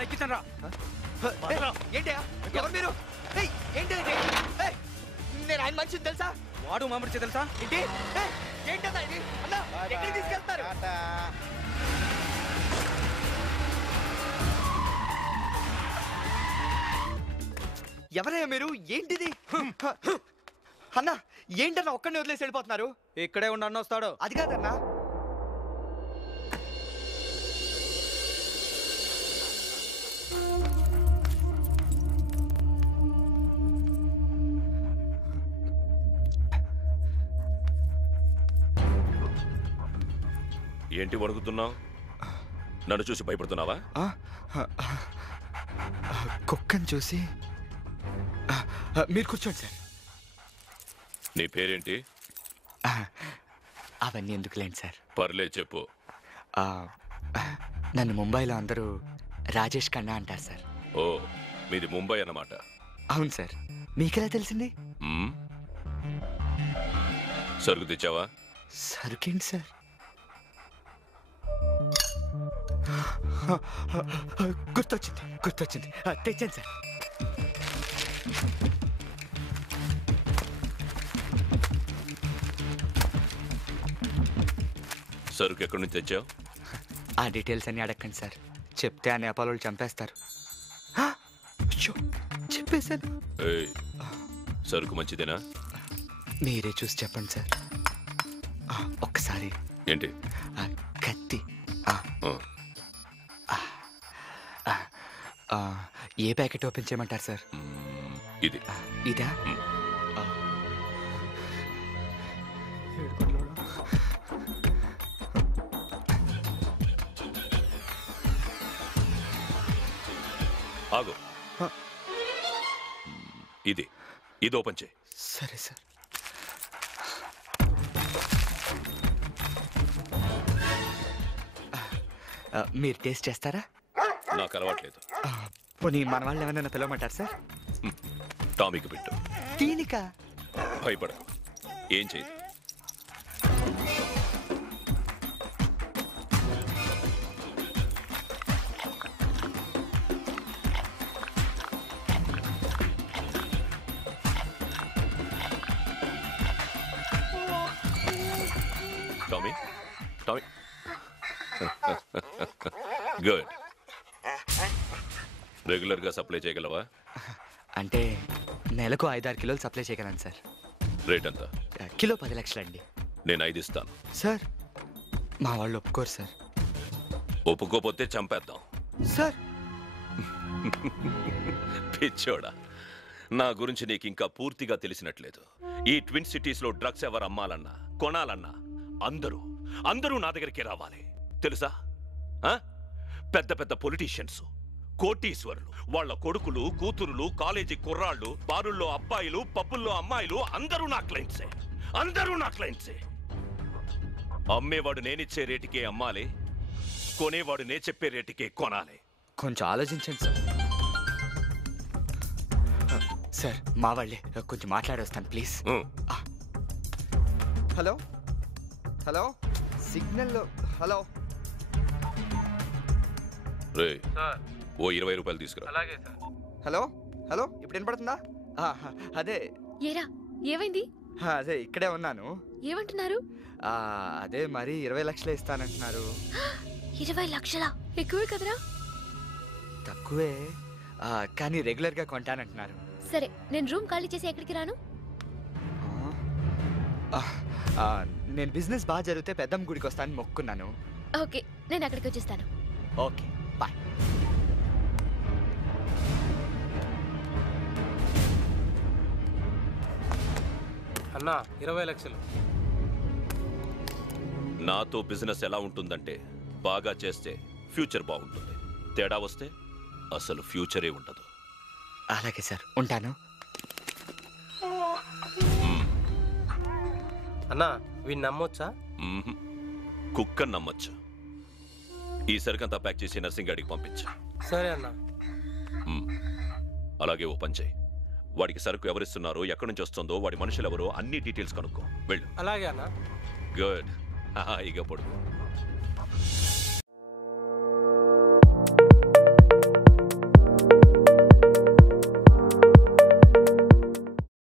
వాడు ఎక్కించరా. ఏంటి ఎవరు మీరు? ఏంటి నేను ఆయన మనిషిని తెలుసా? వాడు మామిడి తెలుసా? ఏంటి ఏంటన్నా ఇది? అన్న ఎక్కడికి తీసుకెళ్తారు? ఎవరయ్యా మీరు? ఏంటిది? అన్నా ఏంటన్నా ఒక్కడిని వదిలేసి వెళ్ళిపోతున్నారు? ఇక్కడే ఉండి అన్న వస్తాడు. అది కాదన్నా. ఏంటి వణుకుతున్నావు? నన్ను చూసి భయపడుతున్నావా? కుక్కని చూసి. మీరు కూర్చోండి సార్. నీ పేరేంటి? అవన్నీ ఎందుకులేండి సార్. పర్లేదు చెప్పు. నన్ను ముంబైలో అందరూ రాజేష్ ఖన్నా అంటారు సార్. ఓ, మీది ముంబై అన్నమాట. అవును సార్. మీకెలా తెలిసింది? సరుకు తెచ్చావా? సరుకేంటి సార్? గుర్తొచ్చింది తెచ్చాను సార్. సరుకు ఎక్కడి నుంచి తెచ్చావు? ఆ డీటెయిల్స్ అన్ని అడగండి సార్. చెప్తే ఆ నేపాల్ వాళ్ళు చంపేస్తారు. చెప్పేశాను. సరుకు మంచిదేనా? మీరే చూసి చెప్పండి సార్. ఒక్కసారి. ఏంటి? కత్తి. ఏ ప్యాకెట్ ఓపెన్ చేయమంటారు సార్? ఇది. ఇదా? ఆగు. ఇది ఓపెన్ చేయి. సరే సార్. మీరు టేస్ట్ చేస్తారా? నాకు అలవాట్లేదు. పోనీ మన వాళ్ళు ఏమైనా పిలవమంటారు సార్? టామీకి పెట్టు. దీనికా? భయపడకు, ఏం చేయదు. Tommy, Tommy. గుడ్. రెగ్యులర్గా సప్లై చేయగలవా? అంటే నెలకు 5-6 కిలోలు సప్లై చేయగలను సార్. రేట్ ఎంత? కిలో 10 లక్షలండి. నేను 5 ఇస్తాను. సార్ మా వాళ్ళు ఒప్పుకోరు సార్. ఒప్పుకోపోతే చంపేద్దాం. సార్ పిచ్చోడా, నా గురించి నీకు ఇంకా పూర్తిగా తెలిసినట్లేదు. ఈ ట్విన్ సిటీస్లో డ్రగ్స్ ఎవరు అమ్మాలన్నా కొనాలన్నా అందరూ నా దగ్గరికి రావాలి, తెలుసా? పెద్ద పెద్ద పొలిటీషియన్స్, కోటీశ్వరులు, వాళ్ళ కొడుకులు, కూతురులు, కాలేజీ కుర్రాళ్ళు, బారుల్లో అబ్బాయిలు, పబ్బుల్లో అమ్మాయిలు అందరూ నా క్లయింట్సే. అమ్మేవాడు నేనిచ్చే రేటుకే అమ్మాలి, కొనేవాడు నే చెప్పే రేటుకే కొనాలి. కొంచెం ఆలోచించండి సార్. సార్ మా వాళ్ళే, కొంచెం మాట్లాడొస్తాను ప్లీజ్. హలో హలో సిగ్నల్లో. హలో రే, ఓ 20 రూపాయలు తీసుకురా. అలాగే సార్. హలో హలో ఇప్పుడు వినపడుతుందా? అదే ఏరా ఏమైంది? అదే ఇక్కడే ఉన్నాను. ఏమంటున్నారు? అదే మరి 20 లక్షలే ఇస్తానంటున్నారు. 20 లక్షలా? ఎక్కువే కదరా? తక్కువే, కానీ రెగ్యులర్గా కొంటానంటున్నారు. సరే నేను రూమ్ ఖాళీ చేసి ఎక్కడికి రాను? నేను బిజినెస్ బాగా జరిగితే పెద్దమ్మ గుడికి వస్తానని మొక్కున్నాను. ఓకే, నేను అక్కడికి వచ్చేస్తాను. Okay bye. అన్నా 20 లక్షలు. నాతో బిజినెస్ ఎలా ఉంటుందంటే, బాగా చేస్తే ఫ్యూచర్ బాగుంటుంది, తేడా వస్తే అసలు ఫ్యూచరే ఉండదు. అలాగే సార్, ఉంటాను. అన్నా వీడిని నమ్మొచ్చా? కుక్కని నమ్మచ్చు. ఈ సరుకంతా ప్యాక్ చేసి నర్సింగ్ గాడికి పంపించు. సరే అన్నా. అలాగే ఓ పని చేయి, వాడికి సరుకు ఎవరిస్తున్నారో, ఎక్కడి నుంచి వస్తుందో, వాడి మనుషులు ఎవరో అన్ని డీటెయిల్స్ కనుక్కో. వెళ్ళు. అలాగే అన్నా. గుడ్. ఇక పడుకో.